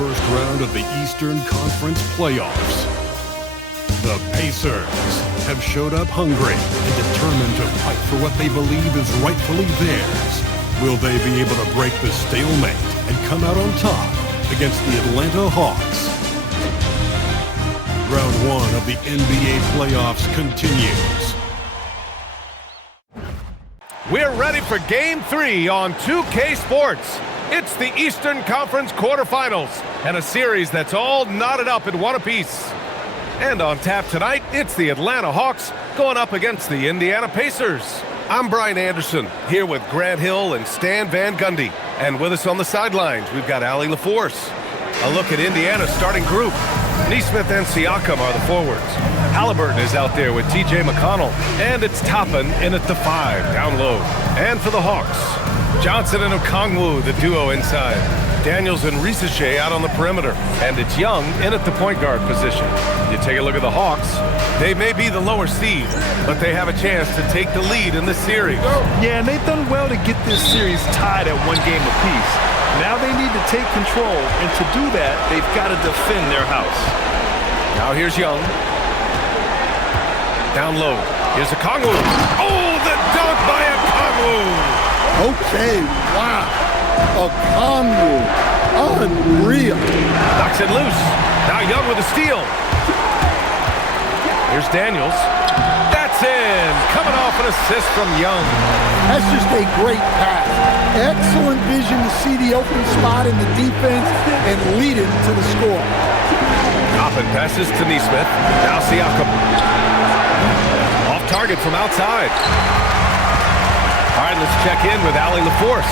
first round of the Eastern Conference playoffs. The Pacers have showed up hungry and determined to fight for what they believe is rightfully theirs. Will they be able to break the stalemate and come out on top against the Atlanta Hawks? Round one of the NBA playoffs continues. We're ready for Game 3 on 2K Sports. It's the Eastern Conference quarterfinals and a series that's all knotted up in one apiece. And on tap tonight, it's the Atlanta Hawks going up against the Indiana Pacers. I'm Brian Anderson, here with Grant Hill and Stan Van Gundy. And with us on the sidelines, we've got Allie LaForce. A look at Indiana's starting group. Naismith and Siakam are the forwards. Halliburton is out there with TJ McConnell. And it's Toppin in at the 5, down low. And for the Hawks, Johnson and Okongwu, the duo inside. Daniels and Risache out on the perimeter. And it's Young in at the point guard position. You take a look at the Hawks. They may be the lower seed, but they have a chance to take the lead in this series. Yeah, and they've done well to get this series tied at 1 game apiece. Now they need to take control, and to do that, they've got to defend their house. Now here's Young. Down low. Here's Okongwu. Oh, the dunk by Okongwu! Okay, wow. Okongwu, unreal. Knocks it loose. Now Young with a steal. Here's Daniels. That's in. Coming off an assist from Young. That's just a great pass. Excellent vision to see the open spot in the defense and lead it to the score. Toppin passes to Naismith. Now Siakam. Off target from outside. All right, let's check in with Allie LaForce.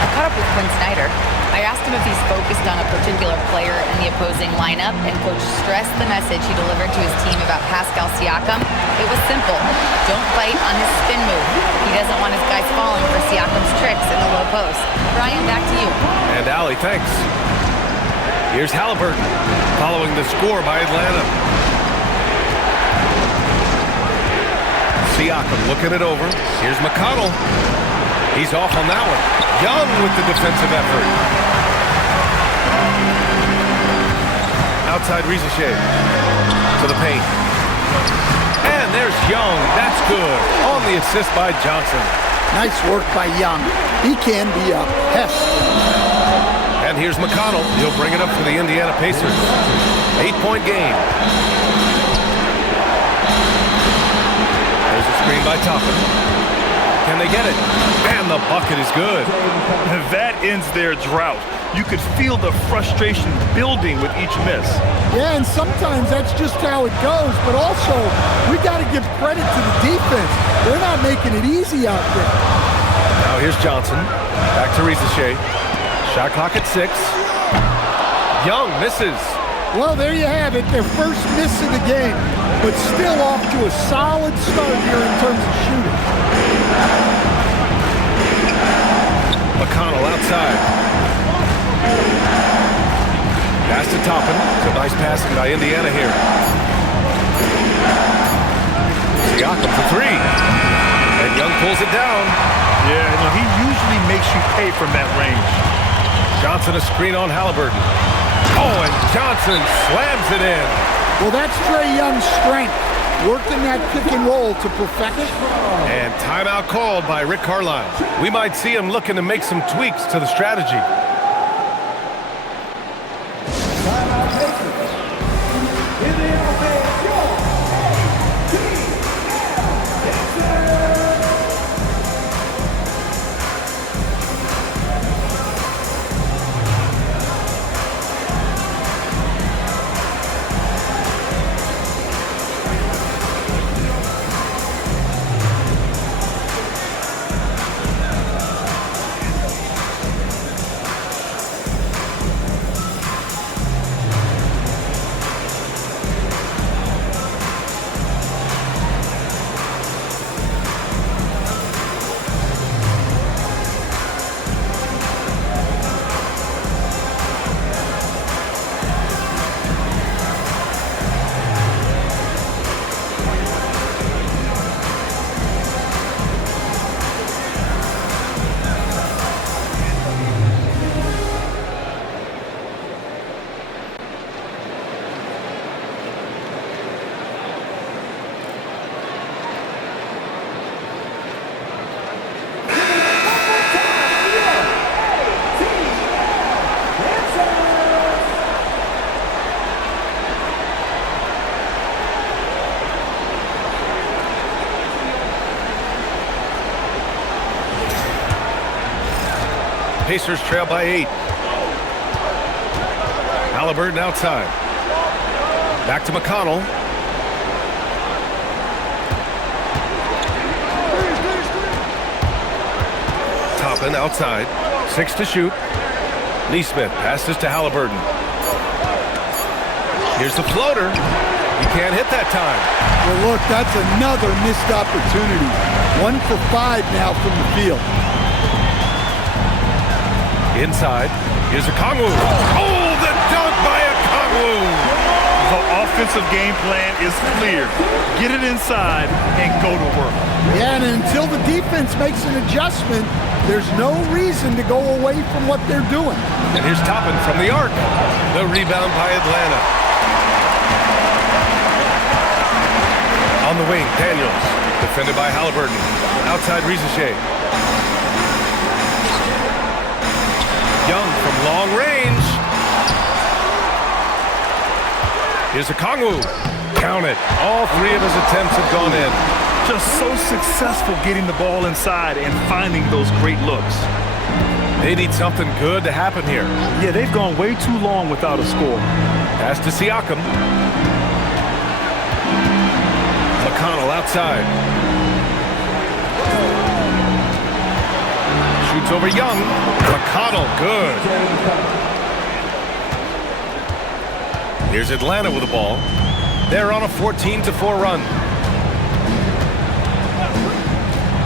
I caught up with Quinn Snyder. I asked him if he's focused on a particular player in the opposing lineup, and Coach stressed the message he delivered to his team about Pascal Siakam. It was simple. Don't bite on his spin move. He doesn't want his guys falling for Siakam's tricks in the low post. Brian, back to you. And Allie, thanks. Here's Halliburton, following the score by Atlanta. Siakam looking it over. Here's McConnell. He's off on that one. Young with the defensive effort. Outside Risache to the paint. And there's Young. That's good. On the assist by Johnson. Nice work by Young. He can be a pest. And here's McConnell. He'll bring it up for the Indiana Pacers. 8-point game. There's a screen by Toppin. Can they get it? And the bucket is good. That ends their drought. You could feel the frustration building with each miss. Yeah, and sometimes that's just how it goes. But also, we got to give credit to the defense. They're not making it easy out there. Now here's Johnson. Back to Risache. Shot clock at 6. Young misses. Well, there you have it. Their first miss of the game, but still off to a solid start here in terms of shooting. McConnell outside. Pass to Toppin. It's a nice passing by Indiana here. Siakam for 3. And Young pulls it down. Yeah, no, he usually makes you pay from that range. Johnson a screen on Halliburton. Oh, and Johnson slams it in. Well, that's Trae Young's strength. Working that pick and roll to perfection. And timeout called by Rick Carlisle. We might see him looking to make some tweaks to the strategy. Pacers trail by 8. Halliburton outside. Back to McConnell. Toppin outside. 6 to shoot. Naismith passes to Halliburton. Here's the floater. He can't hit that time. Well, look, that's another missed opportunity. 1 for 5 now from the field. Inside. Here's a Kongwu. Oh, the dunk by a Kongwu. The offensive game plan is clear. Get it inside and go to work. Yeah, and until the defense makes an adjustment, there's no reason to go away from what they're doing. And here's Toppin from the arc. The rebound by Atlanta. On the wing, Daniels. Defended by Halliburton. Outside Rizachet. Young from long range. Here's a Kongwu. Count it. All 3 of his attempts have gone in. Just so successful getting the ball inside and finding those great looks. They need something good to happen here. Yeah, they've gone way too long without a score. Pass to Siakam. McConnell outside. Shoots over Young. McConnell, good. Here's Atlanta with the ball. They're on a 14-4 run.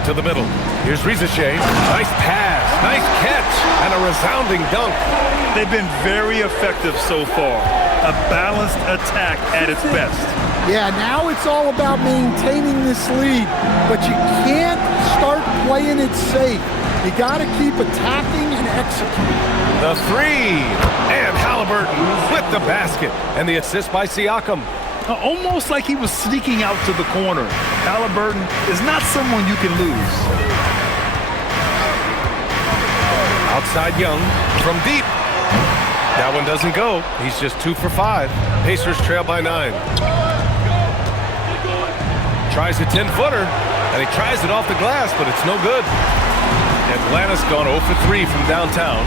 To the middle. Here's Rizachet. Nice pass, nice catch, and a resounding dunk. They've been very effective so far. A balanced attack at its best. Yeah, now it's all about maintaining this lead, but you can't start playing it safe. You got to keep attacking and executing. The 3, and Halliburton with the basket, and the assist by Siakam. Almost like he was sneaking out to the corner. Halliburton is not someone you can lose. Outside Young from deep. That one doesn't go. He's just 2 for 5. Pacers trail by 9. Tries a 10-footer, and he tries it off the glass, but it's no good. Atlanta's gone 0 for 3 from downtown.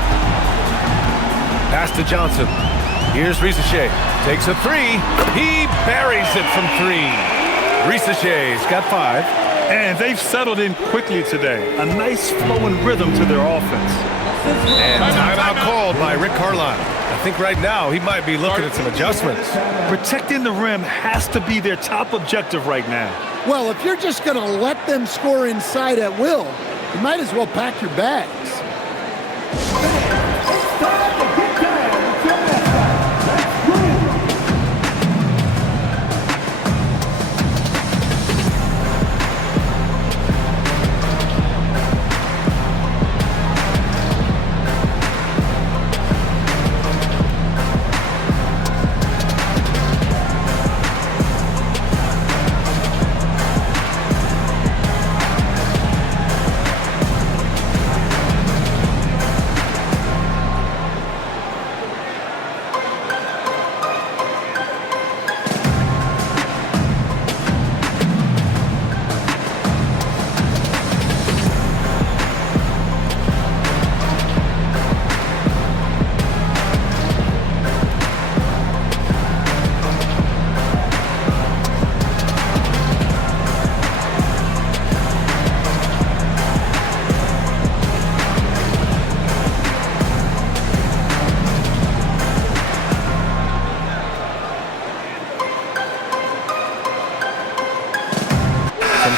Pass to Johnson. Here's Rizachet. Takes a 3. He buries it from 3. Risachet's got 5. And they've settled in quickly today. A nice flowing rhythm to their offense. And timeout called by Rick Carlisle. I think right now he might be looking at some adjustments. Protecting the rim has to be their top objective right now. Well, if you're just going to let them score inside at will, you might as well pack your bags.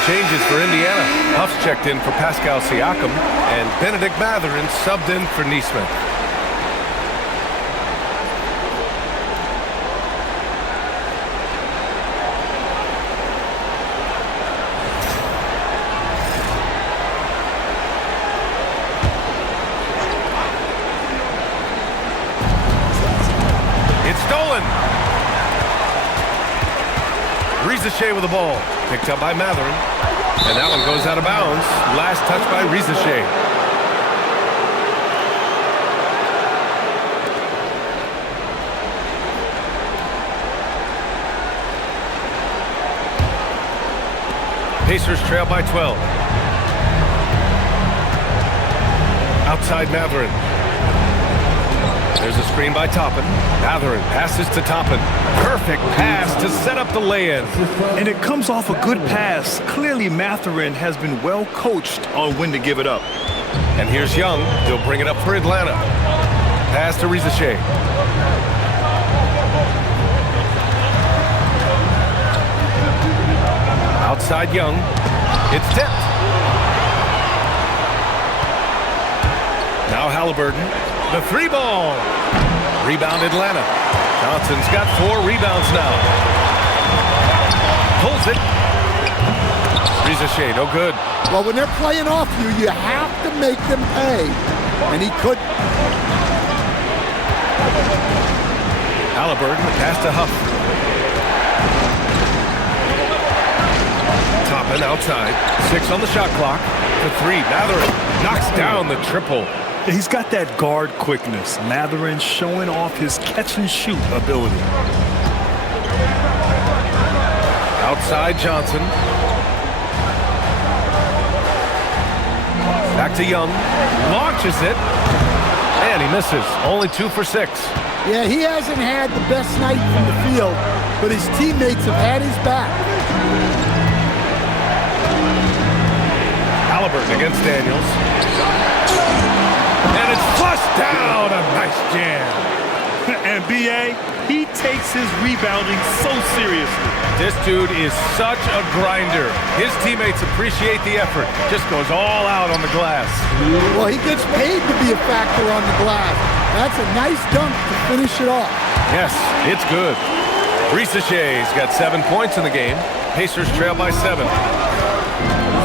Changes for Indiana. Huff's checked in for Pascal Siakam, and Benedict Mathurin subbed in for Naismith. It's stolen. Rizachet with the ball. Picked up by Mathurin. And that one goes out of bounds. Last touch by Rizachet. Pacers trail by 12. Outside Mathurin. There's a screen by Toppin. Mathurin passes to Toppin. Perfect pass to set up the lay-in. And it comes off a good pass. Clearly, Mathurin has been well coached on when to give it up. And here's Young. He'll bring it up for Atlanta. Pass to Rizachet. Outside Young. It's tipped. Now Halliburton. The three ball. Rebound Atlanta. Johnson's got 4 rebounds now. Pulls it. Rizachet, no good. Well, when they're playing off you, you have to make them pay. And he couldn't. Halliburton, pass to Huff. Toppin outside. 6 on the shot clock. The 3. Mathurin knocks down the triple. He's got that guard quickness. Mathurin showing off his catch-and-shoot ability. Outside Johnson. Back to Young. Launches it. And he misses. Only 2 for 6. Yeah, he hasn't had the best night from the field, but his teammates have had his back. Halliburton against Daniels. And it's flushed down. A nice jam. And B.A., he takes his rebounding so seriously. This dude is such a grinder. His teammates appreciate the effort. Just goes all out on the glass. Well, he gets paid to be a factor on the glass. That's a nice dunk to finish it off. Yes, it's good. Rizachet's got 7 points in the game. Pacers trail by 7.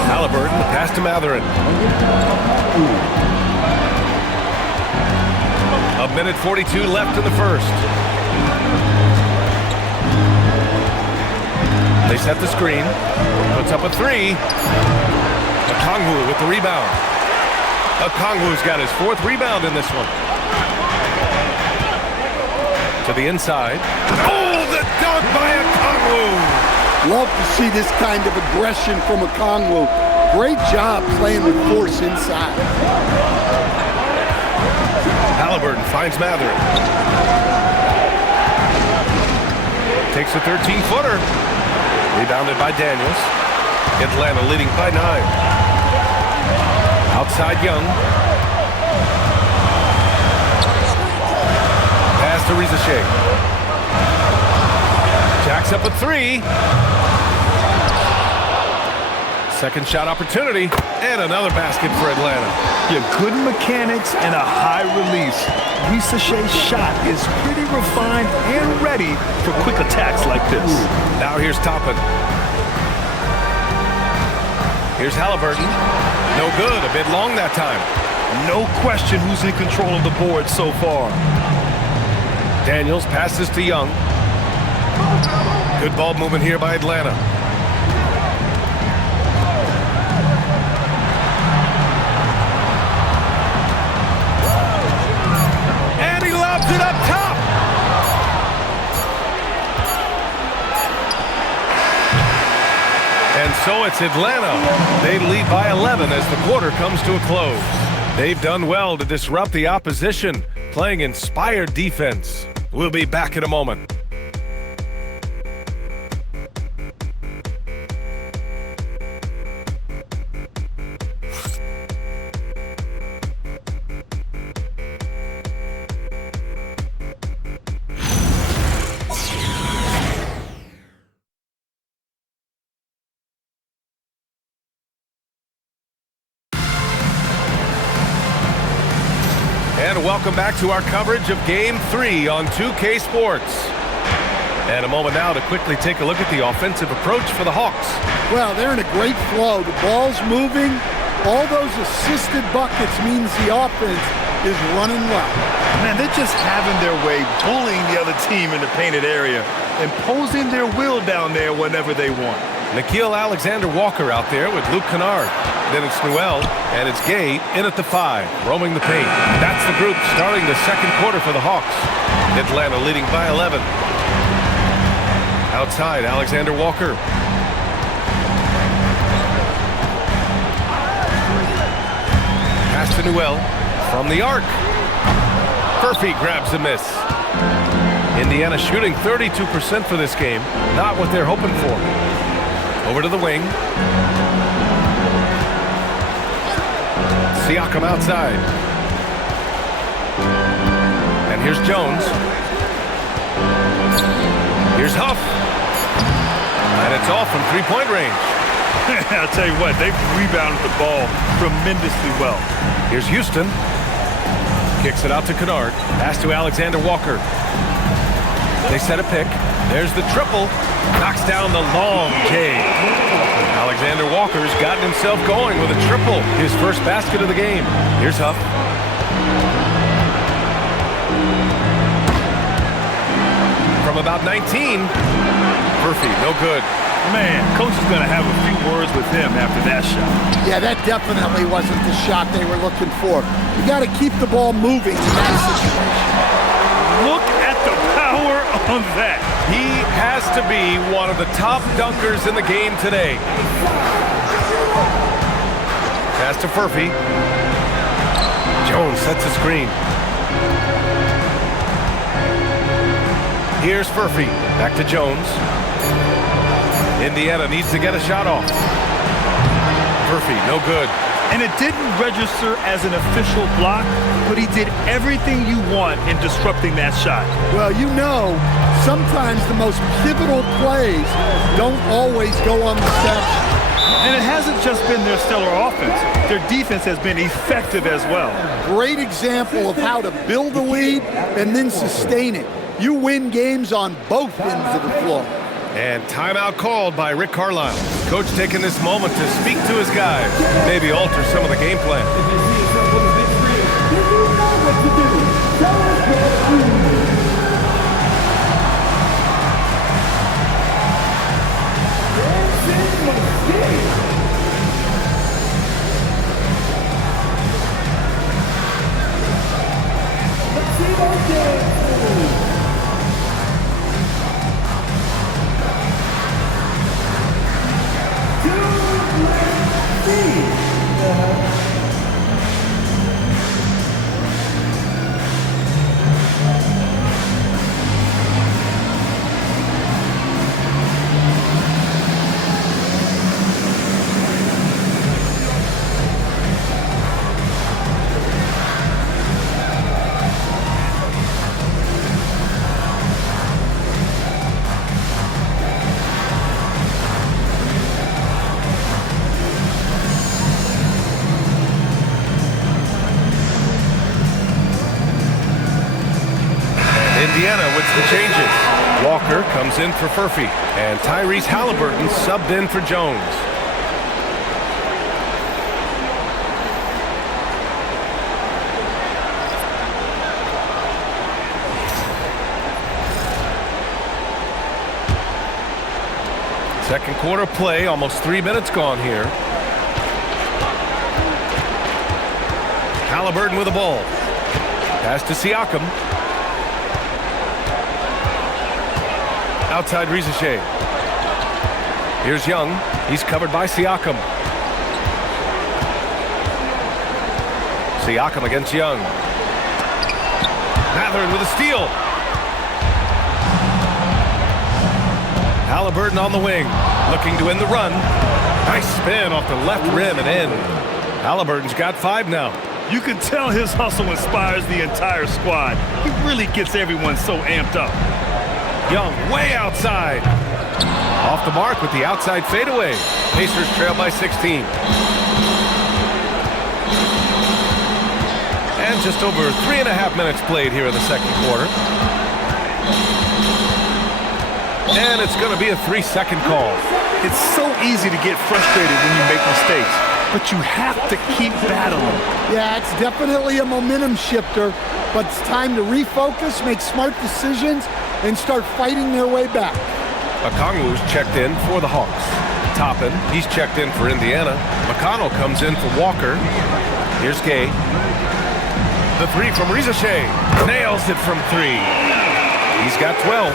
Halliburton, the pass to Mathurin. A minute 42 left in the first. They set the screen. Puts up a 3. Okongwu with the rebound. Okongwu's got his 4th rebound in this one. To the inside. Oh, the dunk by Okongwu! Love to see this kind of aggression from Okongwu. Great job playing with force inside. Halliburton finds Mathurin. Takes a 13-footer. Rebounded by Daniels. Atlanta leading by 9. Outside Young. Pass to Rizachet. Jacks up a 3. Second shot opportunity. And another basket for Atlanta. Yeah, good mechanics and a high release. Rizachet's shot is pretty refined and ready for quick attacks like this. Now here's Toppin. Here's Halliburton. No good. A bit long that time. No question who's in control of the board so far. Daniels passes to Young. Good ball movement here by Atlanta. And he lobs it up top. And so it's Atlanta. They lead by 11 as the quarter comes to a close. They've done well to disrupt the opposition, playing inspired defense. We'll be back in a moment. And welcome back to our coverage of Game 3 on 2K Sports. And a moment now to quickly take a look at the offensive approach for the Hawks. Well, they're in a great flow. The ball's moving. All those assisted buckets means the offense is running well. Man, they're just having their way, bullying the other team in the painted area, imposing their will down there whenever they want. Nickeil Alexander-Walker out there with Luke Kennard. Then it's Newell, and it's Gay in at the 5, roaming the paint. That's the group starting the second quarter for the Hawks. Atlanta leading by 11. Outside, Alexander-Walker. Pass to Newell from the arc. Furphy grabs a miss. Indiana shooting 32% for this game. Not what they're hoping for. Over to the wing. Siakam outside. And here's Jones. Here's Huff. And it's off from three-point range. I'll tell you what, they've rebounded the ball tremendously well. Here's Houston. Kicks it out to Kennard. Pass to Alexander Walker. They set a pick. There's the triple. Knocks down the long J. Alexander Walker's gotten himself going with a triple. His first basket of the game. Here's Huff. From about 19. Furphy, no good. Man, coach is going to have a few words with him after that shot. Yeah, that definitely wasn't the shot they were looking for. You got to keep the ball moving in that situation. Look at the power on that. He has to be one of the top dunkers in the game today. Pass to Furphy. Jones sets a screen. Here's Furphy. Back to Jones. Indiana needs to get a shot off. Furphy, no good. And it didn't register as an official block, but he did everything you want in disrupting that shot. Well, you know, sometimes the most pivotal plays don't always go on reception. And it hasn't just been their stellar offense. Their defense has been effective as well. Great example of how to build a lead and then sustain it. You win games on both ends of the floor. And timeout called by Rick Carlisle. Coach taking this moment to speak to his guys, maybe alter some of the game plan. Indiana with the changes. Walker comes in for Furphy, and Tyrese Halliburton subbed in for Jones. Second quarter play, almost 3 minutes gone here. Halliburton with the ball. Pass to Siakam. Outside Rizichet. Here's Young. He's covered by Siakam. Siakam against Young. Matherin with a steal. Halliburton on the wing. Looking to end the run. Nice spin off the left rim and in. Halliburton's got 5 now. You can tell his hustle inspires the entire squad. He really gets everyone so amped up. Young way outside. Off the mark with the outside fadeaway. Pacers trail by 16. And just over 3.5 minutes played here in the second quarter. And it's going to be a 3-second call. It's so easy to get frustrated when you make mistakes, but you have to keep battling. Yeah, it's definitely a momentum shifter, but it's time to refocus, make smart decisions, and start fighting their way back. Okongwu's checked in for the Hawks. Toppin, he's checked in for Indiana. McConnell comes in for Walker. Here's Gay. The three from Rizichet. Nails it from 3. He's got 12.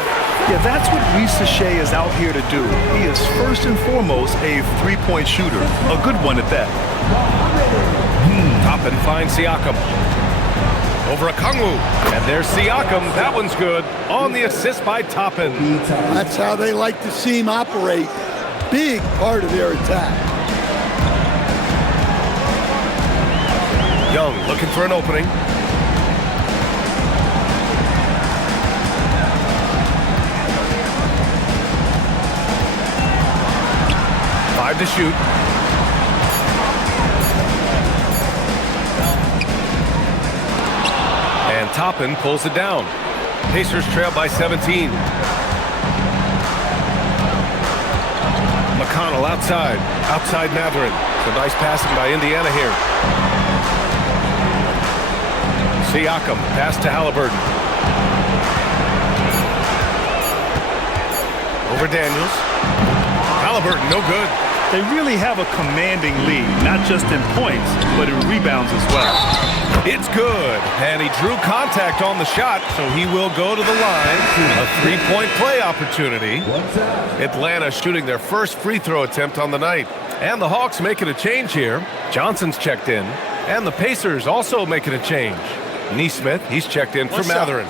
Yeah, that's what Rizichet is out here to do. He is first and foremost a three-point shooter. A good one at that. Toppin finds Siakam. Over a Kongwu. And there's Siakam. That one's good. On the assist by Toppin. That's how they like to see him operate. Big part of their attack. Young looking for an opening. Five to shoot. And Toppin pulls it down. Pacers trail by 17. McConnell outside. Outside Matherin. So nice passing by Indiana here. Siakam, pass to Halliburton. Over Daniels. Halliburton, no good. They really have a commanding lead, not just in points, but in rebounds as well. It's good, and he drew contact on the shot, so he will go to the line. A three-point play opportunity. Atlanta shooting their first free throw attempt on the night. And the Hawks making a change here. Johnson's checked in, and the Pacers also making a change. Naismith, he's checked in for Matherin.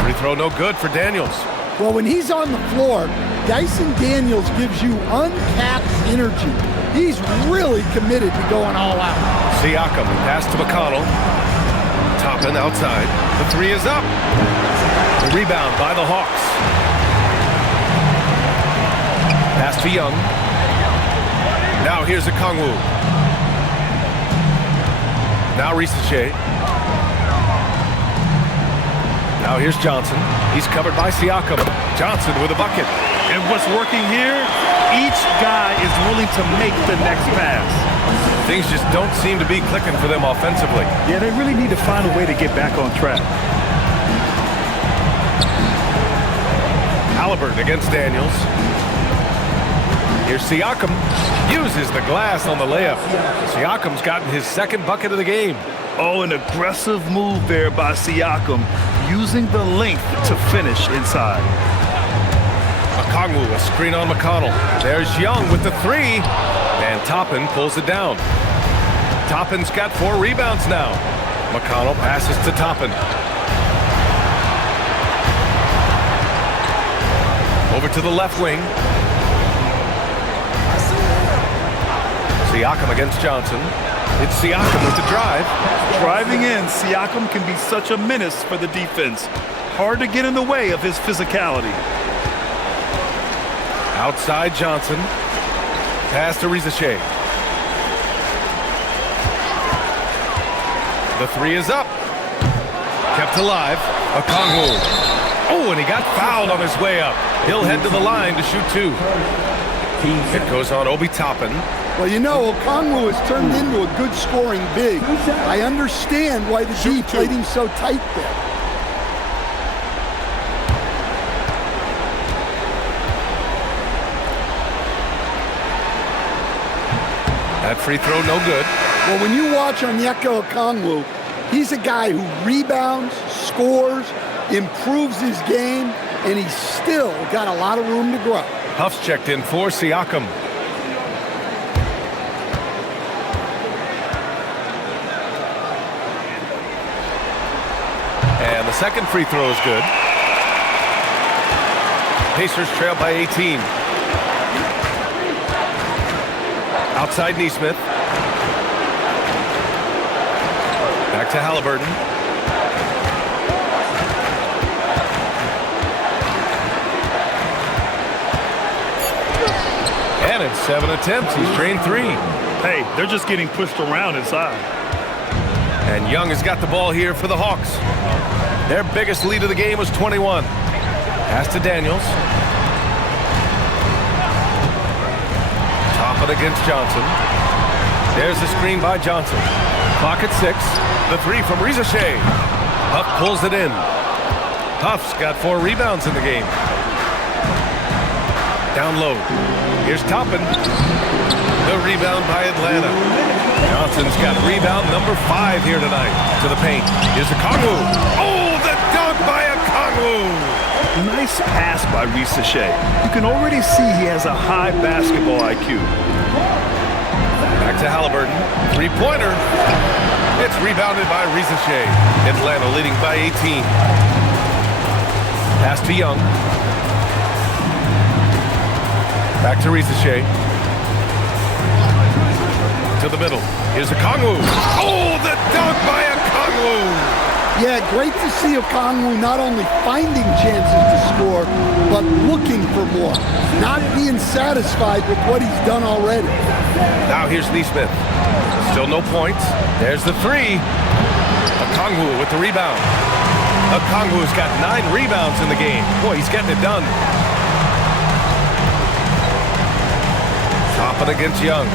Free throw no good for Daniels. Well, when he's on the floor, Dyson Daniels gives you uncapped energy. He's really committed to going all out. Siakam, pass to McConnell. Toppin outside. The three is up. The rebound by the Hawks. Pass to Young. Now here's a Kongwu. Now Risache. Now here's Johnson. He's covered by Siakam. Johnson with a bucket. And what's working here? Each guy is willing to make the next pass. Things just don't seem to be clicking for them offensively. Yeah, they really need to find a way to get back on track. Halliburton against Daniels. Here's Siakam. Uses the glass on the layup. Siakam's gotten his second bucket of the game. Oh, an aggressive move there by Siakam, using the length to finish inside. Kongwu, a screen on McConnell. There's Young with the three. And Toppin pulls it down. Toppin's got 4 rebounds now. McConnell passes to Toppin. Over to the left wing. Siakam against Johnson. It's Siakam with the drive. Driving in, Siakam can be such a menace for the defense. Hard to get in the way of his physicality. Outside Johnson. Pass to Risache. The three is up. Kept alive. A Kongwu. Oh, and he got fouled on his way up. He'll head to the line to shoot 2. It goes on Obi Toppin. Well, you know, Kongwu has turned into a good scoring big. I understand why the D played him so tight there. That free throw no good. Well, when you watch Onyeka Okongwu, he's a guy who rebounds, scores, improves his game, and he's still got a lot of room to grow. Huff's checked in for Siakam. And the second free throw is good. Pacers trail by 18. Outside Naismith. Back to Halliburton. And in 7 attempts, he's drained 3. Hey, they're just getting pushed around inside. And Young has got the ball here for the Hawks. Their biggest lead of the game was 21. Pass to Daniels. Toppin against Johnson. There's the screen by Johnson. Clock at 6. The three from Risache. Huff pulls it in. Huff's got 4 rebounds in the game. Down low. Here's Toppin. The rebound by Atlanta. Johnson's got rebound number 5 here tonight. To the paint. Here's a Kongwu. Oh, the dunk by a Kongwu. Nice pass by Shea. You can already see he has a high basketball IQ. Back to Halliburton. Three-pointer. It's rebounded by Shea. Atlanta leading by 18. Pass to Young. Back to Shea. To the middle. Here's Okongwu. Oh, the dunk by Okongwu! Yeah, great to see Okongwu not only finding chances to score, but looking for more. Not being satisfied with what he's done already. Now here's Naismith. Still no points. There's the three. Okongwu with the rebound. Okongwu's got 9 rebounds in the game. Boy, he's getting it done. Topping against Young.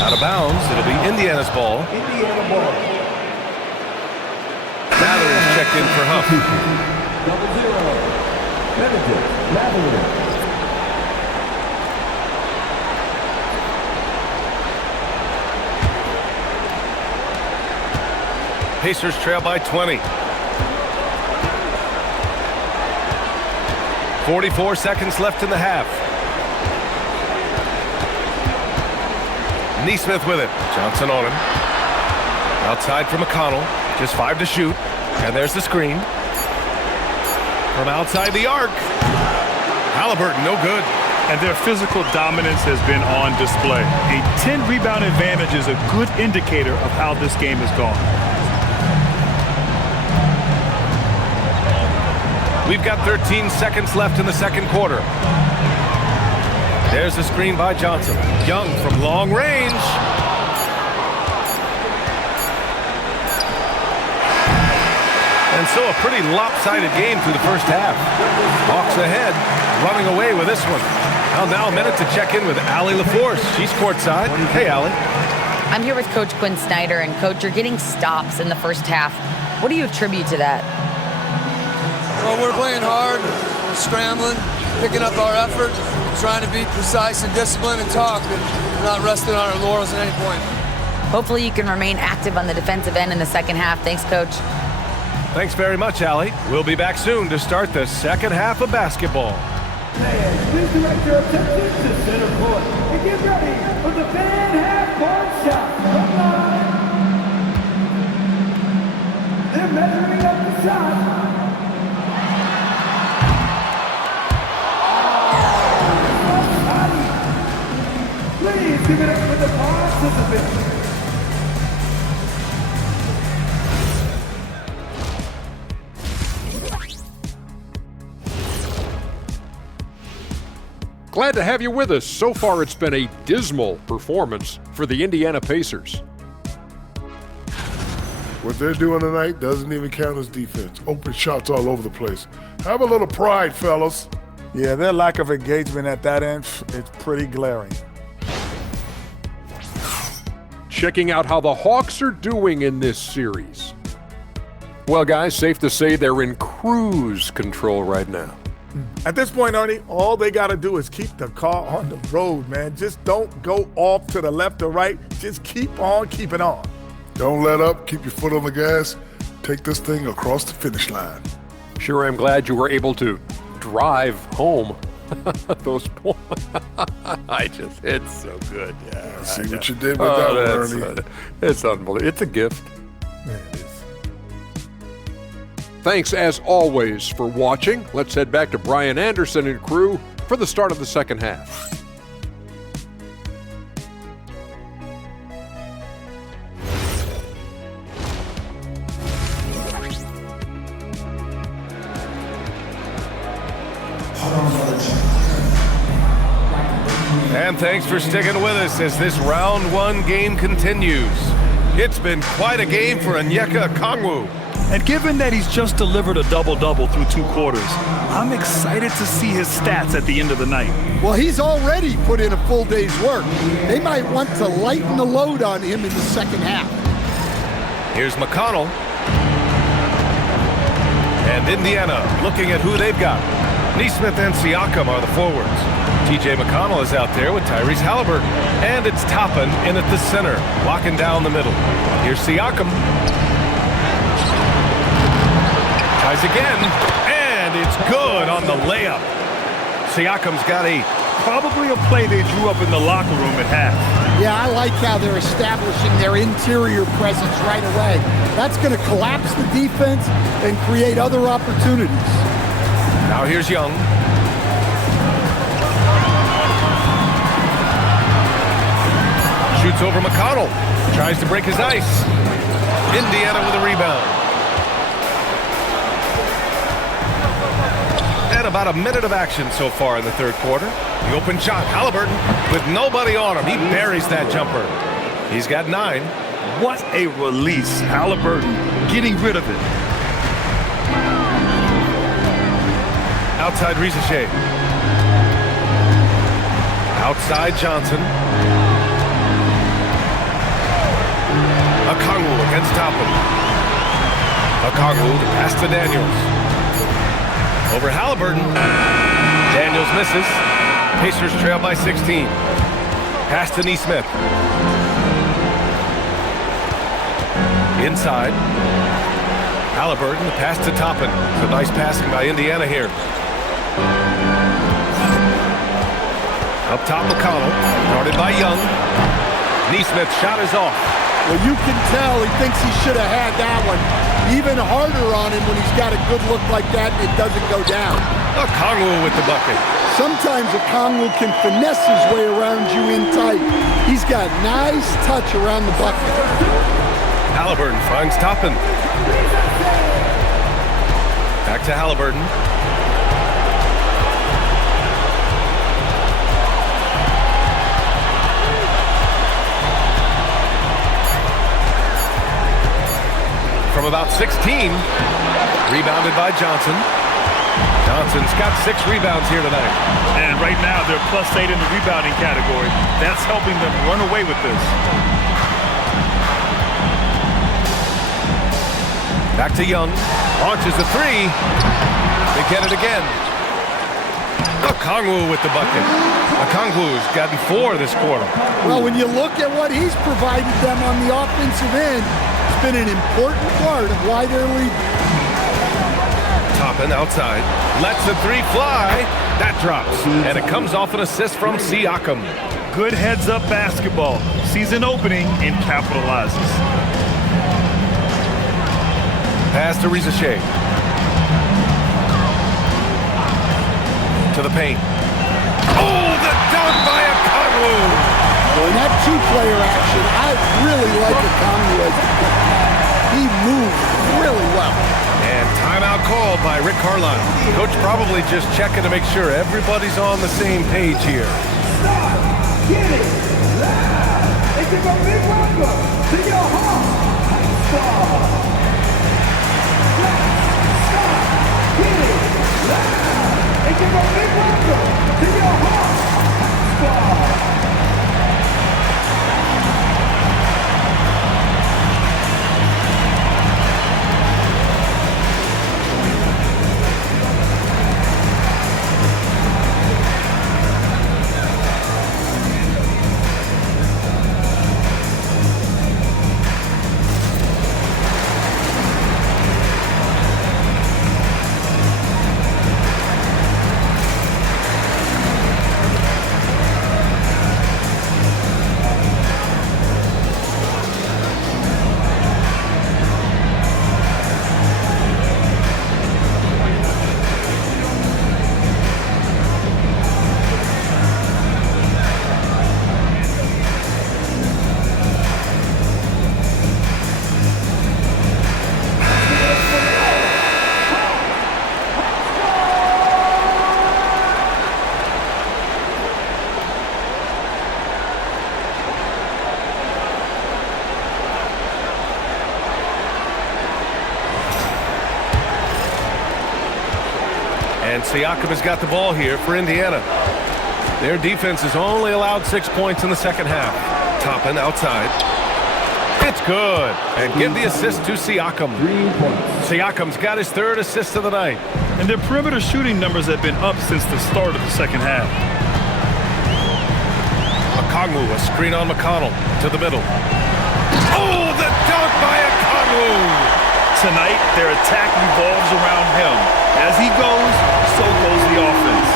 Out of bounds. It'll be Indiana's ball. Mather's checked in for Huff. 0-0. Pacers trail by 20. 44 seconds left in the half. Naismith with it. Johnson on him. Outside for McConnell. Just 5 to shoot. And there's the screen. From outside the arc. Halliburton, no good. And their physical dominance has been on display. A 10-rebound advantage is a good indicator of how this game has gone. We've got 13 seconds left in the second quarter. There's the screen by Johnson. Young from long range. And so a pretty lopsided game through the first half. Hawks ahead, running away with this one. Now a minute to check in with Allie LaForce. She's courtside. Hey, Allie. I'm here with Coach Quinn Snyder, and Coach, you're getting stops in the first half. What do you attribute to that? Well, we're playing hard, we're scrambling, picking up our effort, trying to be precise and disciplined and talk, and not resting on our laurels at any point. Hopefully you can remain active on the defensive end in the second half. Thanks, Coach. Thanks very much, Allie. We'll be back soon to start the second half of basketball. Please direct your attention to center court and get ready for the fan half-court shot. They're measuring up the shot. Please give it up for the participants. Glad to have you with us. So far, it's been a dismal performance for the Indiana Pacers. What they're doing tonight doesn't even count as defense. Open shots all over the place. Have a little pride, fellas. Yeah, their lack of engagement at that end is pretty glaring. Checking out how the Hawks are doing in this series. Well, guys, safe to say they're in cruise control right now. At this point, Ernie, all they got to do is keep the car on the road, man. Just don't go off to the left or right. Just keep on keeping on. Don't let up. Keep your foot on the gas. Take this thing across the finish line. Sure, I'm glad you were able to drive home those points. It's so good. Yeah, see what you did with that one, Ernie. It's unbelievable. It's a gift. Yeah, it is. Thanks, as always, for watching. Let's head back to Brian Anderson and crew for the start of the second half. And thanks for sticking with us as this round one game continues. It's been quite a game for Onyeka Okongwu. And given that he's just delivered a double-double through 2 quarters, I'm excited to see his stats at the end of the night. Well, he's already put in a full day's work. They might want to lighten the load on him in the second half. Here's McConnell. And Indiana looking at who they've got. Naismith and Siakam are the forwards. TJ McConnell is out there with Tyrese Halliburton. And it's Toppin in at the center, locking down the middle. Here's Siakam. Tries again, and it's good on the layup. Siakam's got probably a play they drew up in the locker room at half. Yeah, I like how they're establishing their interior presence right away. That's going to collapse the defense and create other opportunities. Now here's Young. Shoots over McConnell. Tries to break his ice. Indiana with a rebound. And about a minute of action so far in the third quarter. The open shot, Halliburton, with nobody on him. He buries that jumper. He's got 9. What a release. Halliburton getting rid of it. Outside Rizachet. Outside Johnson. Okongwu against Toppin. Okongwu to pass to Daniels. Over Halliburton. Daniels misses. Pacers trail by 16. Pass to Naismith. Inside. Halliburton, the pass to Toppin. So nice passing by Indiana here. Up top, McConnell. Guarded by Young. Naismith's shot is off. Well, you can tell he thinks he should have had that one. Even harder on him when he's got a good look like that and it doesn't go down. Okongwu with the bucket. Sometimes Okongwu can finesse his way around you in tight. He's got nice touch around the bucket. Halliburton finds Toppin. Back to Halliburton. From about 16, rebounded by Johnson. Johnson's got 6 rebounds here tonight. And right now, they're +8 in the rebounding category. That's helping them run away with this. Back to Young. Launches the 3. They get it again. Okongwu with the bucket. Okongwu's gotten 4 this quarter. Well, when you look at what he's provided them on the offensive end, it's been an important part of why they're leading. Toppin outside. Lets the 3 fly. That drops. And it comes off an assist from Siakam. Good heads-up basketball. Sees an opening and capitalizes. Pass to Rizachet. To the paint. Oh, the dunk by Okongwu! Well, in that 2-player action, I really like Okongwu as he moved really well. And timeout called by Rick Carlisle. Coach probably just checking to make sure everybody's on the same page here. Stop! Get it! Loud! And give a big welcome to your home! Stop! Get it! Loud! And give a big welcome to your home! Stop! And Siakam has got the ball here for Indiana. Their defense has only allowed 6 points in the second half. Toppin outside. It's good. And give the assist to Siakam. Siakam's got his 3rd assist of the night. And their perimeter shooting numbers have been up since the start of the second half. Okongwu, a screen on McConnell to the middle. Oh, the dunk by Okongwu! Tonight, their attack revolves around him. As he goes, so goes the offense.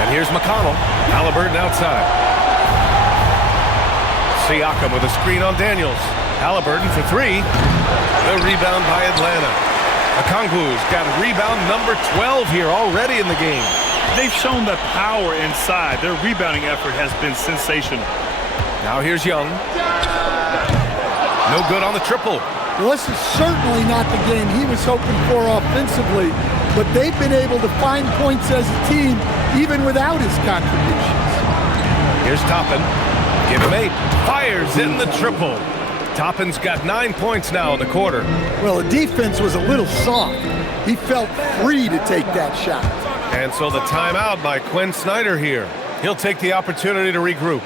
And here's McConnell. Halliburton outside. Siakam with a screen on Daniels. Halliburton for three. The rebound by Atlanta. Okongwu's got rebound number 12 here already in the game. They've shown the power inside. Their rebounding effort has been sensational. Now here's Young. No good on the triple. Well, this is certainly not the game he was hoping for offensively, but they've been able to find points as a team even without his contributions. Here's Toppin. Give him 8. Fires in the triple. Toppin's got 9 points now in the quarter. Well, the defense was a little soft. He felt free to take that shot. And so the timeout by Quinn Snyder here. He'll take the opportunity to regroup.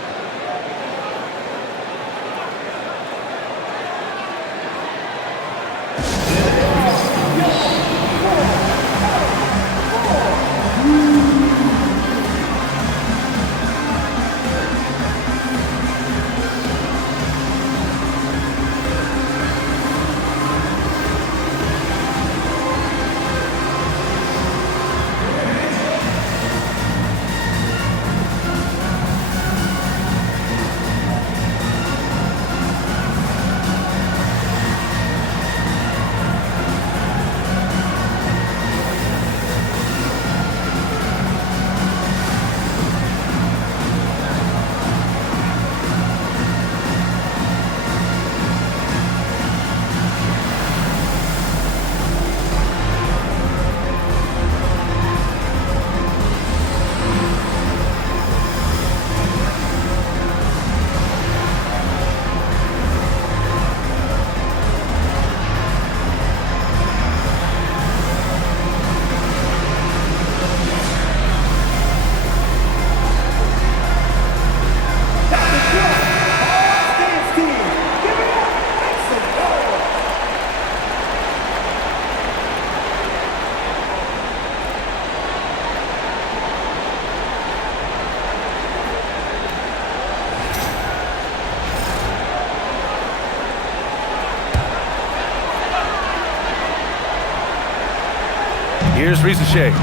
Here's Risache.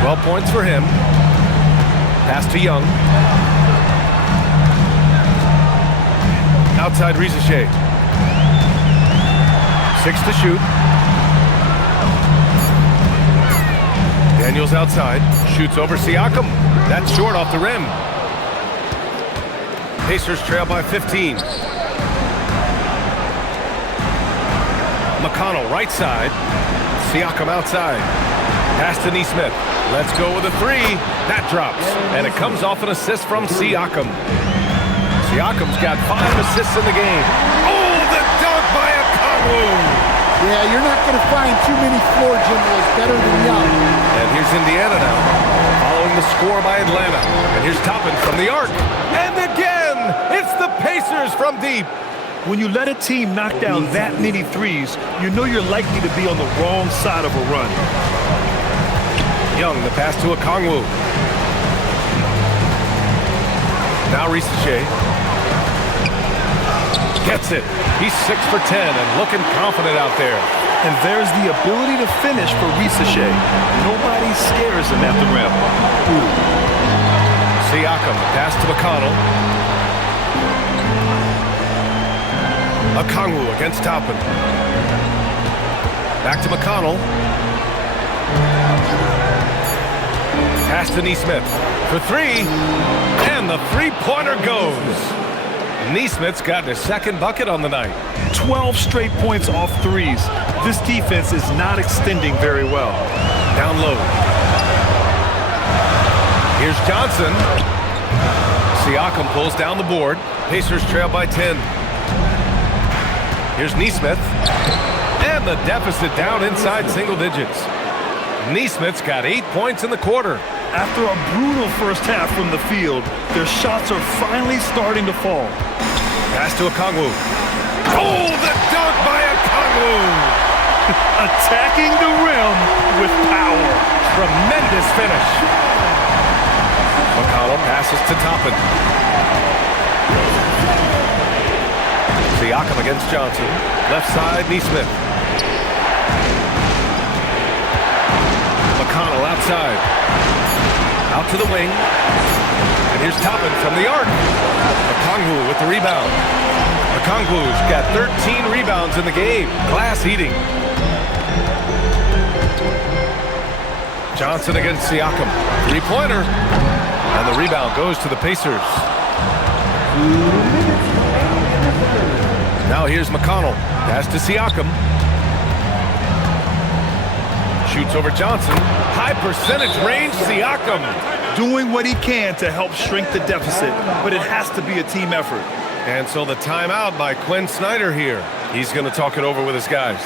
12 points for him. Pass to Young. Outside Risache. 6 to shoot. Daniels outside. Shoots over Siakam. That's short off the rim. Pacers trail by 15. McConnell right side. Siakam outside. Pass to Naismith. Let's go with a 3. That drops. And it comes off an assist from Siakam. Siakam's got 5 assists in the game. Oh, the dunk by Okongwu. Yeah, you're not going to find too many floor generals better than Young. And here's Indiana now, following the score by Atlanta. And here's Toppin from the arc. And again, it's the Pacers from deep. When you let a team knock down that many threes, you know you're likely to be on the wrong side of a run. Young, the pass to Okongwu. Now Risache. Gets it. He's 6 for 10 and looking confident out there. And there's the ability to finish for Risache. Nobody scares him at the rim. Siakam, pass to McConnell. Okongwu against Toppin. Back to McConnell. Pass to Naismith for 3. And the three-pointer goes. Naismith's gotten his second bucket on the night. 12 straight points off threes. This defense is not extending very well. Down low. Here's Johnson. Siakam pulls down the board. Pacers trail by 10. Here's Naismith. And the deficit down inside single digits. Naismith's got 8 points in the quarter. After a brutal first half from the field, their shots are finally starting to fall. Pass to Okongwu. Oh, the dunk by Okongwu! Attacking the rim with power. Tremendous finish. McConnell passes to Toppin. Siakam against Johnson. Left side, Naismith. McConnell outside. Out to the wing. And here's Toppin from the arc. Okongwu with the rebound. Okongwu's got 13 rebounds in the game. Glass eating. Johnson against Siakam. Three-pointer. And the rebound goes to the Pacers. Now here's McConnell. Pass to Siakam. Shoots over Johnson. High percentage range, Siakam. Doing what he can to help shrink the deficit, but it has to be a team effort. And so the timeout by Quinn Snyder here. He's going to talk it over with his guys.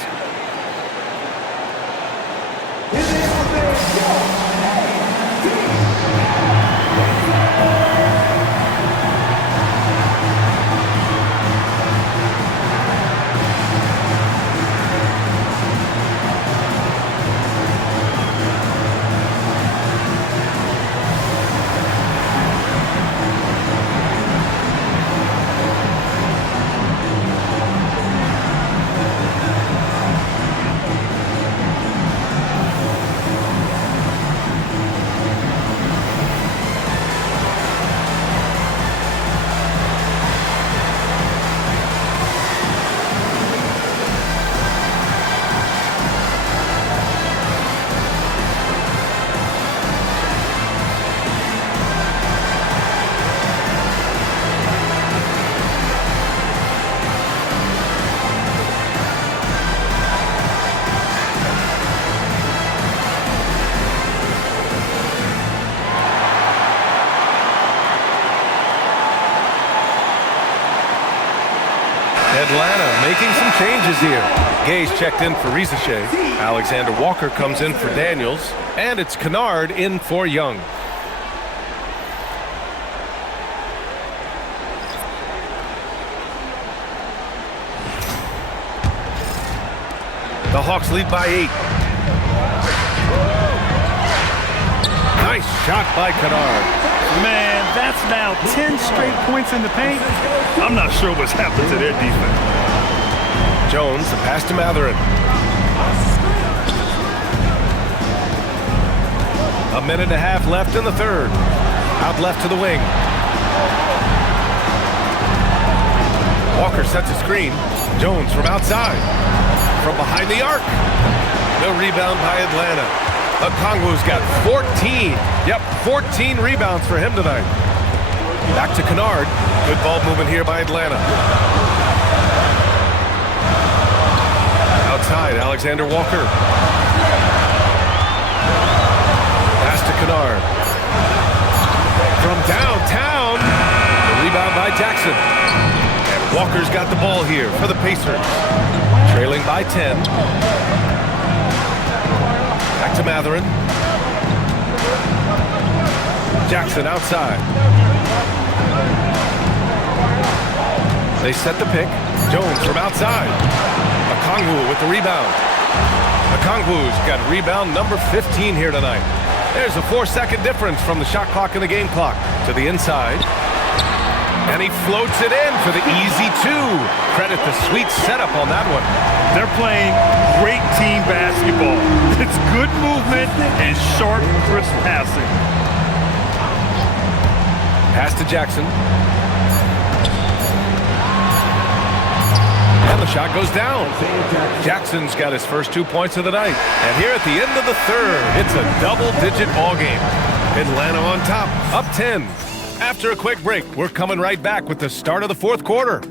Atlanta making some changes here. Gay's checked in for Rizachet. Alexander Walker comes in for Daniels. And it's Kennard in for Young. The Hawks lead by 8. Nice shot by Kennard. Man, that's now 10 straight points in the paint. I'm not sure what's happened to their defense. Jones, a pass to Matherin. A minute and a half left in the third. Out left to the wing. Walker sets a screen. Jones from outside. From behind the arc. The rebound by Atlanta. Okongwu's got 14. Yep, 14 rebounds for him tonight. Back to Kennard. Good ball movement here by Atlanta. Outside, Alexander Walker. Pass to Kennard. From downtown. The rebound by Jackson. And Walker's got the ball here for the Pacers. Trailing by 10. Back to Matherin. Jackson outside. They set the pick. Jones from outside. Okongwu with the rebound. Okongwu's got rebound number 15 here tonight. There's a 4-second difference from the shot clock and the game clock. To the inside. And he floats it in for the easy 2. Credit the sweet setup on that one. They're playing great team basketball. It's good movement and sharp, crisp passing. Pass to Jackson. And the shot goes down. Jackson's got his first 2 points of the night. And here at the end of the third, it's a double-digit ball game. Atlanta on top, up 10. After a quick break, we're coming right back with the start of the fourth quarter.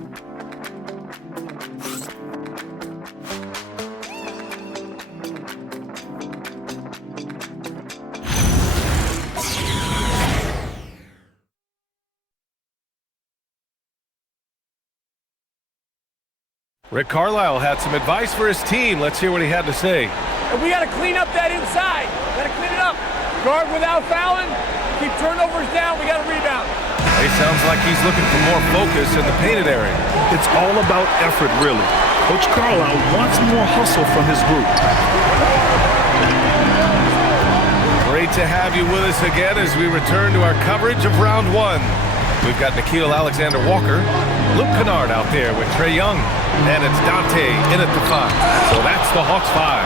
Rick Carlisle had some advice for his team. Let's hear what he had to say. We got to clean up that inside. Got to clean it up. Guard without fouling. Keep turnovers down. We got to rebound. It sounds like he's looking for more focus in the painted area. It's all about effort, really. Coach Carlisle wants more hustle from his group. Great to have you with us again as we return to our coverage of round 1. We've got Nickeil Alexander-Walker, Luke Kennard out there with Trae Young. And it's Dante in at the 5. So that's the Hawks 5.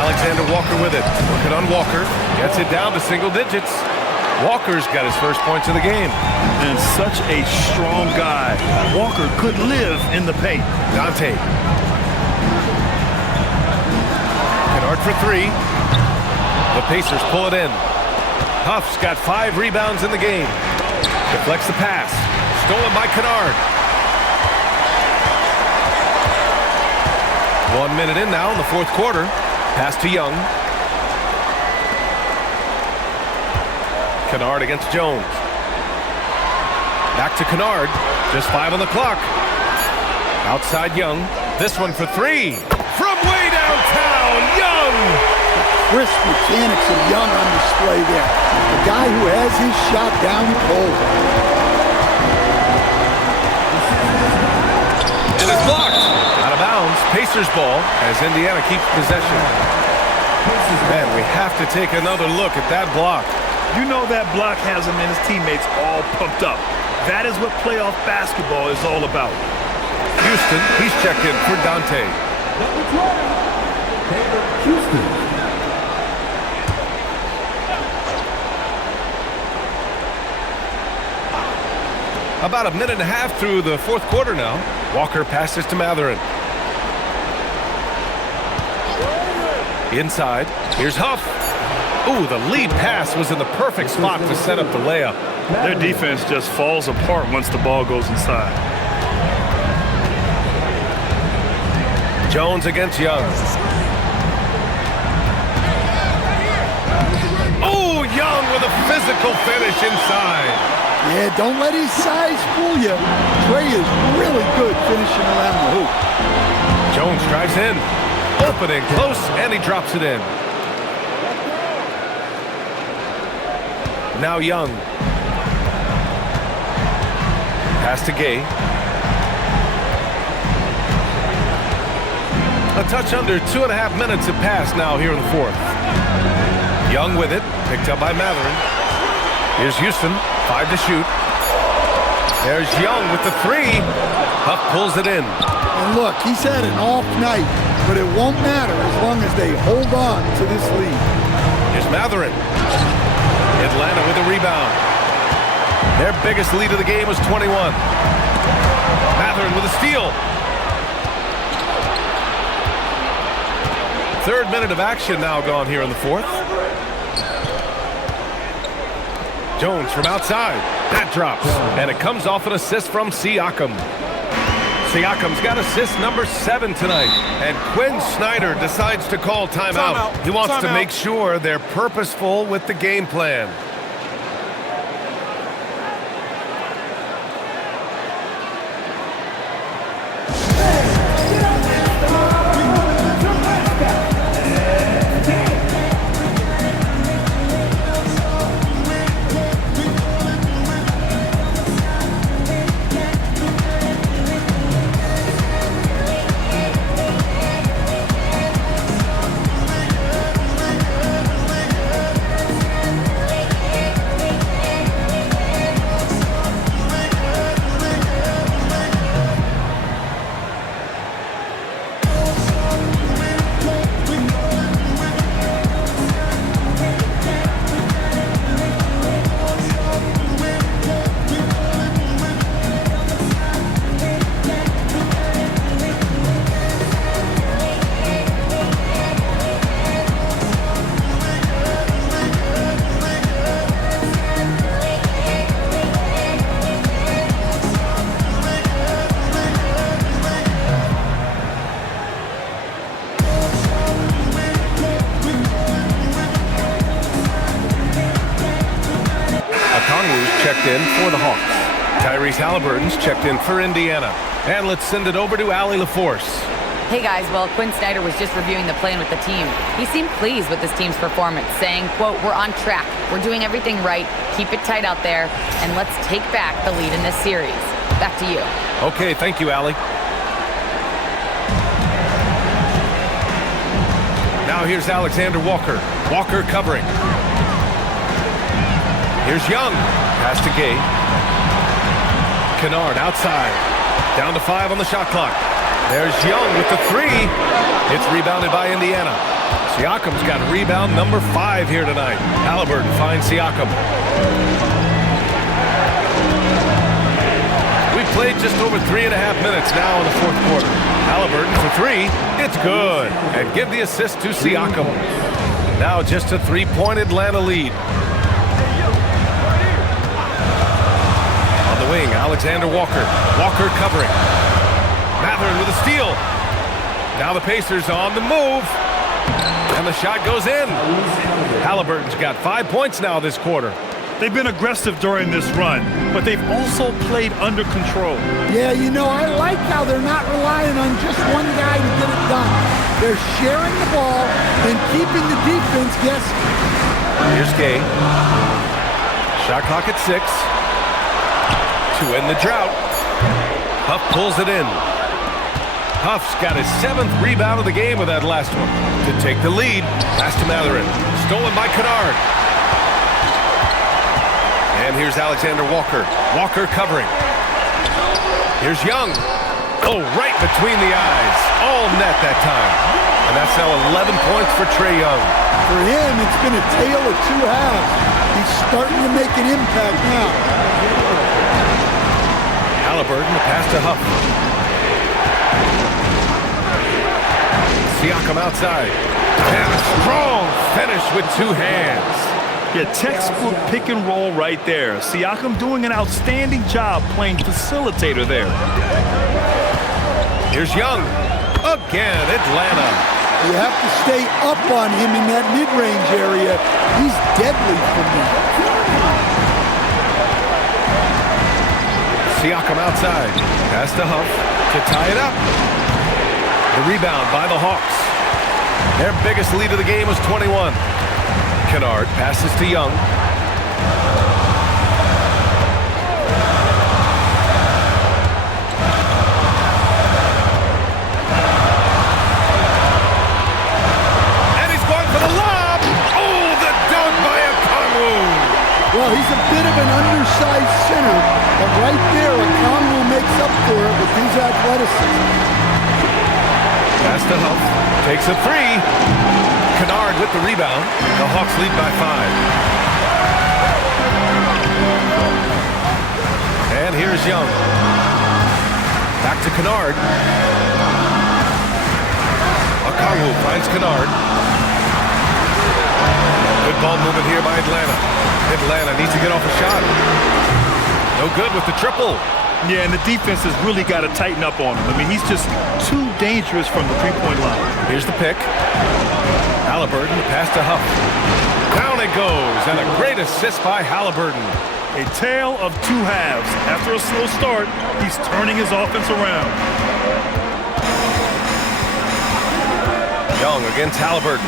Alexander Walker with it. Working on Walker. Gets it down to single digits. Walker's got his first points of the game. And such a strong guy. Walker could live in the paint. Dante. Kennard for 3. The Pacers pull it in. Huff's got 5 rebounds in the game. Deflects the pass. Stolen by Kennard. 1 minute in now in the fourth quarter. Pass to Young. Kennard against Jones. Back to Kennard. Just 5 on the clock. Outside Young. This one for 3. From way downtown, Young! Crisp mechanics of Young on display there. A guy who has his shot down cold. It is blocked. Out of bounds. Pacers ball as Indiana keeps possession. Man, we have to take another look at that block. You know that block has him and his teammates all pumped up. That is what playoff basketball is all about. Houston, he's checked in for Dante. Houston. About a minute and a half through the fourth quarter now. Walker passes to Mathurin. Inside, here's Huff. Ooh, the lead pass was in the perfect spot to set up the layup. Their defense just falls apart once the ball goes inside. Jones against Young. Oh, Young with a physical finish inside. Yeah, don't let his size fool you. Trae is really good finishing around the hoop. Jones drives in. Opening close, and he drops it in. Now Young. Pass to Gay. A touch under 2.5 minutes have passed now here in the fourth. Young with it, picked up by Mathurin. Here's Houston, 5 to shoot. There's Young with the 3. Huff pulls it in. And look, he's had an off night, but it won't matter as long as they hold on to this lead. Here's Mathurin. Atlanta with a rebound. Their biggest lead of the game was 21. Mathurin with a steal. Third minute of action now gone here in the fourth. Jones from outside. That drops. And it comes off an assist from Siakam. Siakam's got assist number 7 tonight. And Quinn Snyder decides to call timeout. He wants to make sure they're purposeful with the game plan. Checked in for the Hawks. Tyrese Halliburton's checked in for Indiana. And let's send it over to Allie LaForce. Hey guys, well, Quinn Snyder was just reviewing the plan with the team. He seemed pleased with his team's performance, saying, quote, "We're on track. We're doing everything right. Keep it tight out there, and let's take back the lead in this series." Back to you. Okay, thank you, Allie. Now here's Alexander Walker. Walker covering. Here's Young. Pass to Gay. Kennard outside. Down to 5 on the shot clock. There's Young with the 3. It's rebounded by Indiana. Siakam's got rebound number 5 here tonight. Halliburton finds Siakam. We've played just over 3.5 minutes now in the fourth quarter. Halliburton for 3. It's good. And give the assist to Siakam. Now just a 3-point Atlanta lead. On the wing, Alexander Walker. Walker covering. Matherin with a steal. Now the Pacers on the move. And the shot goes in. Halliburton's got 5 points now this quarter. They've been aggressive during this run, but they've also played under control. Yeah, you know, I like how they're not relying on just one guy to get it done. They're sharing the ball and keeping the defense guessing. Here's Gay. Shot clock at 6. To end the drought. Huff pulls it in. Huff's got his 7th rebound of the game with that last one. To take the lead, pass to Matherin. Stolen by Kennard. And here's Alexander Walker. Walker covering. Here's Young. Oh, right between the eyes. All net that time. And that's now 11 points for Trae Young. For him, it's been a tale of 2 halves. He's starting to make an impact now. Halliburton, the pass to Huff. Siakam outside. And a strong finish with 2 hands. Yeah, textbook pick and roll right there. Siakam doing an outstanding job playing facilitator there. Here's Young. Again, Atlanta. You have to stay up on him in that mid-range area. He's deadly from there. Siakam outside. Pass to Huff to tie it up. The rebound by the Hawks. Their biggest lead of the game was 21. Kennard passes to Young. And he's going for the lob. Oh, the dunk by Okongwu. Well, he's a bit of an undersized center, but right there, Okongwu makes up for it with his athleticism. Pass to Huff. Takes a 3. Kennard with the rebound. The Hawks lead by 5. And here's Young. Back to Kennard. Okongwu finds Kennard. Good ball movement here by Atlanta. Atlanta needs to get off a shot. No good with the triple. Yeah, and the defense has really got to tighten up on him. I mean, he's just too dangerous from the three-point line. Here's the pick. Halliburton, pass to Huff. Down it goes, and a great assist by Halliburton. A tale of 2 halves. After a slow start, he's turning his offense around. Young against Halliburton.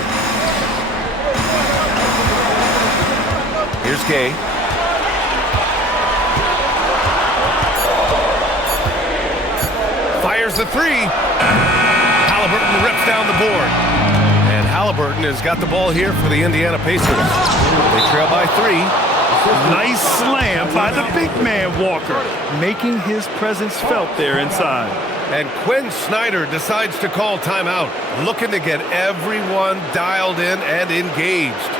Here's Gay. Fires the 3. Halliburton rips down the board. And Halliburton has got the ball here for the Indiana Pacers. They trail by 3. Nice slam by the big man Walker, making his presence felt there inside. And Quinn Snyder decides to call timeout, looking to get everyone dialed in and engaged.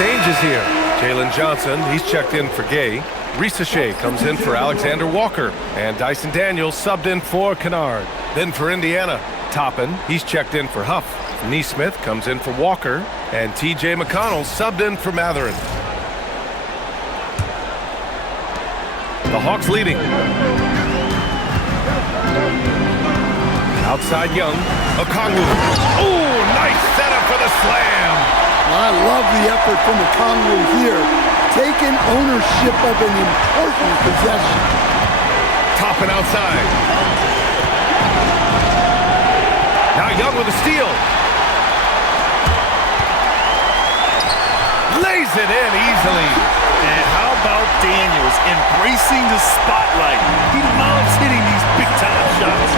changes here. Jalen Johnson, he's checked in for Gay. Risa Shea comes in for Alexander Walker. And Dyson Daniels subbed in for Kennard. Then for Indiana, Toppin, he's checked in for Huff. Naismith comes in for Walker. And T.J. McConnell subbed in for Matherin. The Hawks leading. Outside Young. Okongwu. Oh, nice setup for the slam. I love the effort from Okongwu here, taking ownership of an important possession. Toppin outside. Now Young with a steal. Lays it in easily. And how about Daniels embracing the spotlight? He loves hitting these big-time shots.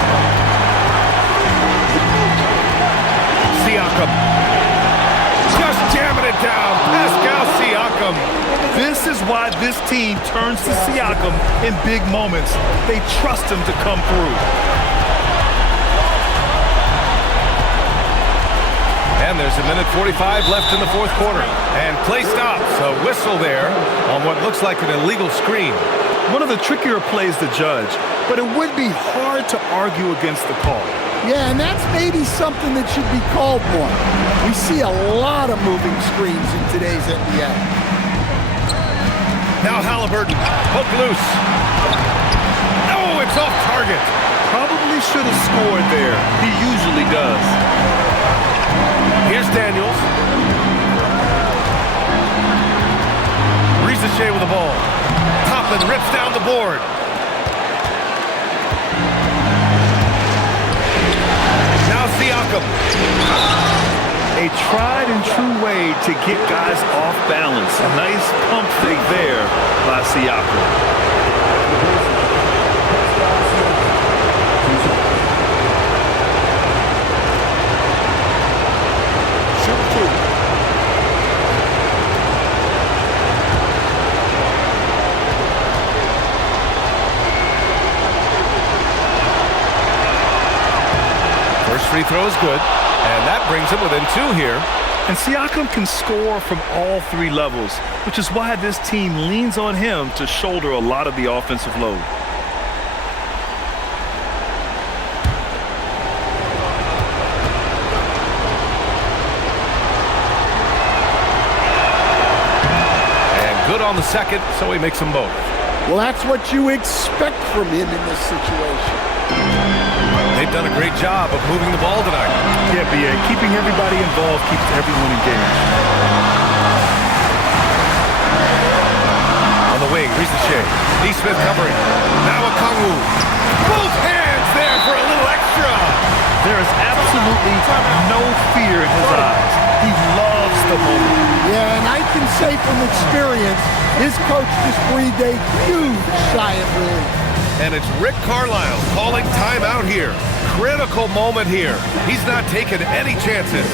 Siakam. Just jamming it down. Pascal Siakam. This is why this team turns to Siakam in big moments. They trust him to come through. And there's a minute 45 left in the fourth quarter. And play stops. A whistle there on what looks like an illegal screen. One of the trickier plays to judge, but it would be hard to argue against the call. Yeah, and that's maybe something that should be called more. We see a lot of moving screens in today's NBA. Now Halliburton, hook loose. No, it's off target. Probably should have scored there. He usually does. Here's Daniels. Risa Shea with the ball. Toppin rips down the board. Now Siakam. A tried and true way to get guys off balance. A nice pump fake there by Siakam. First free throw is good, and that brings him within 2 here. And Siakam can score from all 3 levels, which is why this team leans on him to shoulder a lot of the offensive load. And good on the second, so he makes them both. Well, that's what you expect from him in this situation. They've done a great job of moving the ball tonight. Yeah, B.A. Keeping everybody involved keeps everyone engaged. On the wing, Risa Shea. Naismith covering. Now Okongwu. Both hands there for a little extra. There is absolutely no fear in his eyes. He loves the moment. Yeah, and I can say from experience, his coach just breathed a huge sigh of relief. And it's Rick Carlisle calling timeout here. Critical moment here. He's not taking any chances.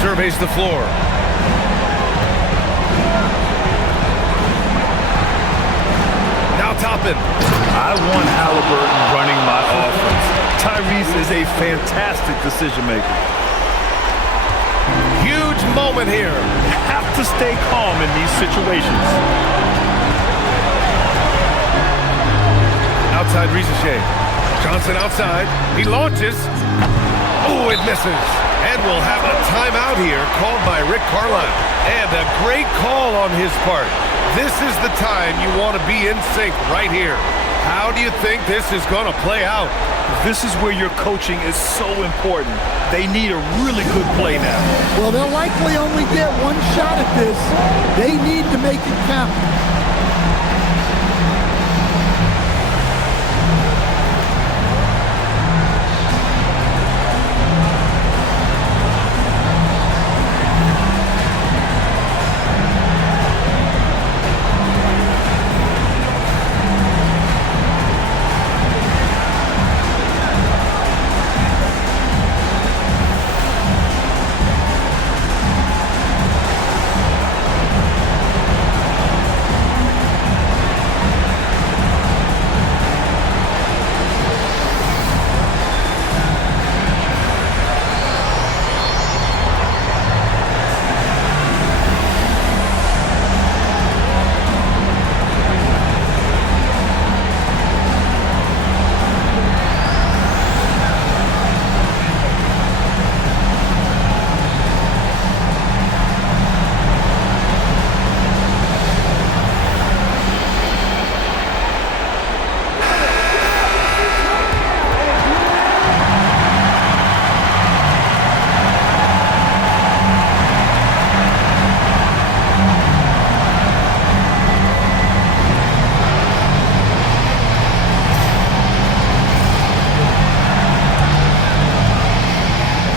Surveys the floor. Toppin. I want Halliburton running my offense. Tyrese is a fantastic decision maker. Huge moment here. You have to stay calm in these situations. Outside Ricochet. Johnson outside. He launches. Oh, it misses. And we'll have a timeout here called by Rick Carlisle. And a great call on his part. This is the time you want to be in sync right here. How do you think this is going to play out? This is where your coaching is so important. They need a really good play now. Well, they'll likely only get one shot at this. They need to make it count.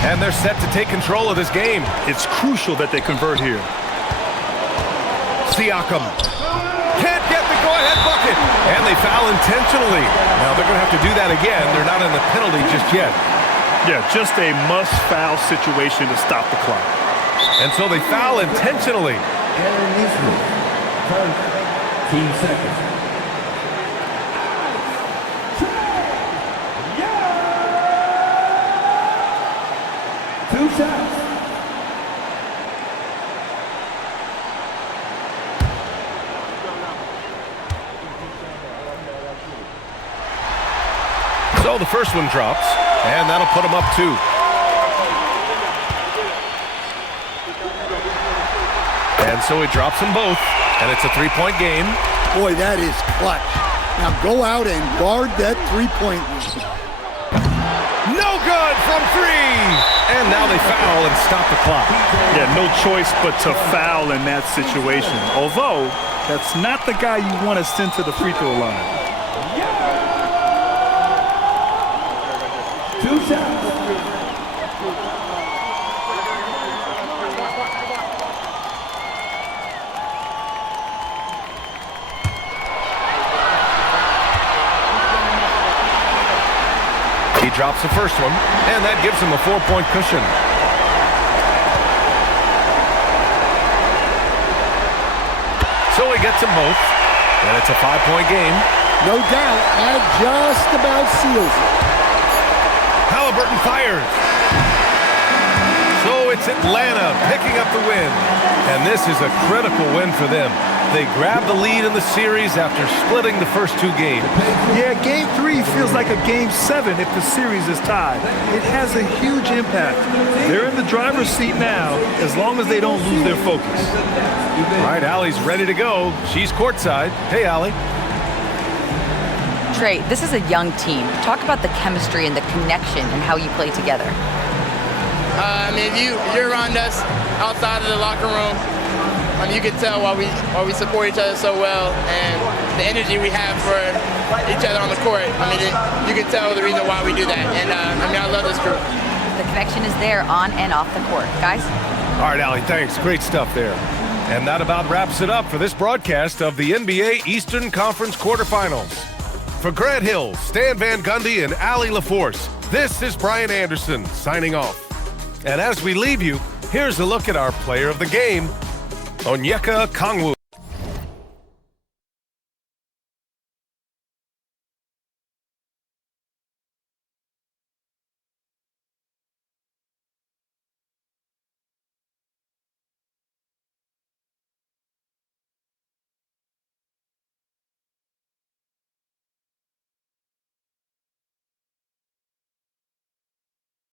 And they're set to take control of this game. It's crucial that they convert here. Siakam can't get the go-ahead bucket. And they foul intentionally. Now they're going to have to do that again. They're not in the penalty just yet. Yeah, just a must-foul situation to stop the clock. And so they foul intentionally. Naismith, 13 seconds. Two shots. So the first one drops, and that'll put them up 2. And so he drops them both, and it's a 3-point game. Boy, that is clutch. Now go out and guard that three-point. No good from 3. And now they foul and stop the clock. Yeah, no choice but to foul in that situation. Although, that's not the guy you want to send to the free throw line. Two shots. He drops the first one, and that gives him a 4-point cushion. So he gets them both, and it's a 5-point game. No doubt, that just about seals it. Halliburton fires. So it's Atlanta picking up the win, and this is a critical win for them. They grab the lead in the series after splitting the first 2 games. Yeah, Game 3 feels like a Game 7 if the series is tied. It has a huge impact. They're in the driver's seat now, as long as they don't lose their focus. All right, Allie's ready to go. She's courtside. Hey, Allie. Trey, this is a young team. Talk about the chemistry and the connection and how you play together. I mean, you're around us outside of the locker room. You can tell why we support each other so well, and the energy we have for each other on the court. I mean, you can tell the reason why we do that. And I mean, I love this group. The connection is there on and off the court. Guys? All right, Allie, thanks. Great stuff there. And that about wraps it up for this broadcast of the NBA Eastern Conference quarterfinals. For Grant Hill, Stan Van Gundy, and Allie LaForce, this is Brian Anderson signing off. And as we leave you, here's a look at our player of the game, Onyeka Okongwu.